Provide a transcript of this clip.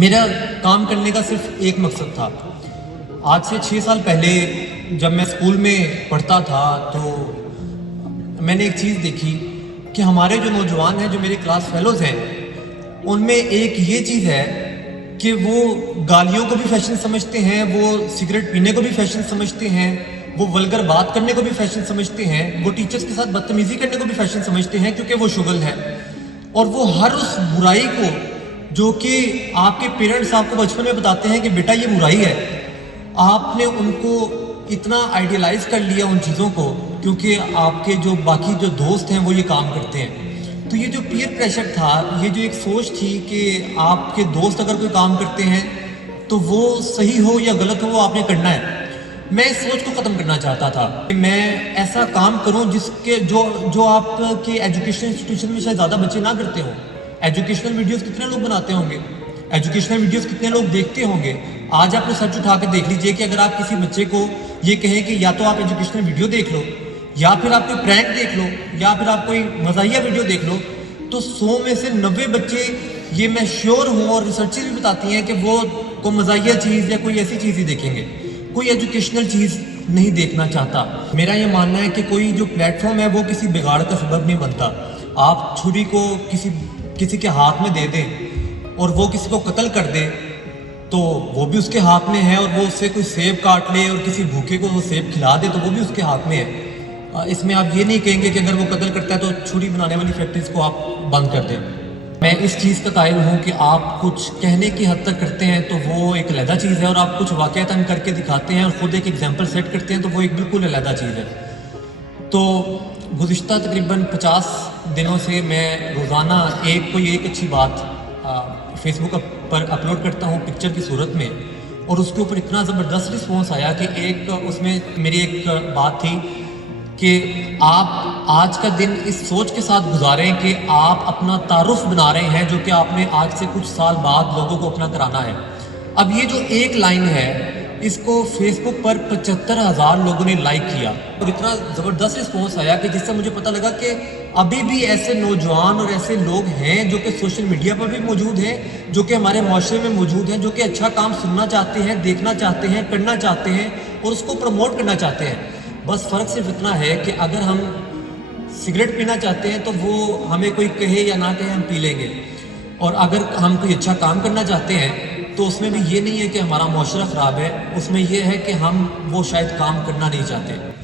میرا کام کرنے کا صرف ایک مقصد تھا. آج سے 6 سال پہلے جب میں اسکول میں پڑھتا تھا تو میں نے ایک چیز دیکھی کہ ہمارے جو نوجوان ہیں، جو میرے کلاس فیلوز ہیں، ان میں ایک یہ چیز ہے کہ وہ گالیوں کو بھی فیشن سمجھتے ہیں، وہ سگریٹ پینے کو بھی فیشن سمجھتے ہیں، وہ ولگر بات کرنے کو بھی فیشن سمجھتے ہیں، وہ ٹیچرز کے ساتھ بدتمیزی کرنے کو بھی فیشن سمجھتے ہیں کیونکہ وہ شغل ہے. اور وہ ہر اس برائی کو جو کہ آپ کے پیرنٹس آپ کو بچپن میں بتاتے ہیں کہ بیٹا یہ برائی ہے، آپ نے ان کو اتنا آئیڈیلائز کر لیا ان چیزوں کو کیونکہ آپ کے جو باقی جو دوست ہیں وہ یہ کام کرتے ہیں. تو یہ جو پیئر پریشر تھا، یہ جو ایک سوچ تھی کہ آپ کے دوست اگر کوئی کام کرتے ہیں تو وہ صحیح ہو یا غلط ہو وہ آپ نے کرنا ہے، میں اس سوچ کو ختم کرنا چاہتا تھا کہ میں ایسا کام کروں جس کے جو آپ کے ایجوکیشن انسٹیٹیوشن میں شاید زیادہ بچے نہ کرتے ہوں. ایجوکیشنل ویڈیوز کتنے لوگ بناتے ہوں گے، ایجوکیشنل ویڈیوز کتنے لوگ دیکھتے ہوں گے. آج آپ کو سچ اٹھا کے دیکھ لیجئے کہ اگر آپ کسی بچے کو یہ کہیں کہ یا تو آپ ایجوکیشنل ویڈیو دیکھ لو، یا پھر آپ کوئی پرینک دیکھ لو، یا پھر آپ کوئی مزاحیہ ویڈیو دیکھ لو، تو 100 میں سے 90 بچے، یہ میں شیور ہوں اور ریسرچر بھی بتاتی ہیں کہ وہ کوئی مزاحیہ چیز یا کوئی ایسی چیز ہی دیکھیں گے، کوئی ایجوکیشنل چیز نہیں دیکھنا چاہتا. میرا یہ ماننا ہے کہ کوئی جو پلیٹ فارم ہے وہ کسی بگاڑ کا سبب نہیں بنتا. آپ چھری کو کسی کے ہاتھ میں دے دیں اور وہ کسی کو قتل کر دے تو وہ بھی اس کے ہاتھ میں ہے، اور وہ اس سے کوئی سیب کاٹ لے اور کسی بھوکے کو وہ سیب کھلا دے تو وہ بھی اس کے ہاتھ میں ہے. اس میں آپ یہ نہیں کہیں گے کہ اگر وہ قتل کرتا ہے تو چھری بنانے والی فیکٹریز کو آپ بند کر دیں. میں اس چیز کا قائل ہوں کہ آپ کچھ کہنے کی حد تک کرتے ہیں تو وہ ایک علیحدہ چیز ہے، اور آپ کچھ واقعتاً کر کے دکھاتے ہیں اور خود ایک ایگزامپل سیٹ کرتے ہیں تو وہ ایک بالکل علیحدہ چیز ہے. تو گزشتہ تقریباً 50 دنوں سے میں روزانہ ایک اچھی بات فیس بک پر اپلوڈ کرتا ہوں پکچر کی صورت میں، اور اس کے اوپر اتنا زبردست رسپانس آیا کہ اس میں میری ایک بات تھی کہ آپ آج کا دن اس سوچ کے ساتھ گزاریں کہ آپ اپنا تعارف بنا رہے ہیں جو کہ آپ نے آج سے کچھ سال بعد لوگوں کو اپنا کرانا ہے. اب یہ جو ایک لائن ہے اس کو فیس بک پر 75,000 لوگوں نے لائک کیا، اور اتنا زبردست رسپانس آیا کہ جس سے مجھے پتہ لگا کہ ابھی بھی ایسے نوجوان اور ایسے لوگ ہیں جو کہ سوشل میڈیا پر بھی موجود ہیں، جو کہ ہمارے معاشرے میں موجود ہیں، جو کہ اچھا کام سننا چاہتے ہیں، دیکھنا چاہتے ہیں، کرنا چاہتے ہیں اور اس کو پروموٹ کرنا چاہتے ہیں. بس فرق صرف اتنا ہے کہ اگر ہم سگریٹ پینا چاہتے ہیں تو وہ ہمیں کوئی کہے یا نہ کہے ہم پی لیں گے، اور اگر ہم کوئی اچھا کام کرنا چاہتے ہیں تو اس میں بھی یہ نہیں ہے کہ ہمارا معاشرہ خراب ہے، اس میں یہ ہے کہ ہم وہ شاید کام کرنا نہیں چاہتے.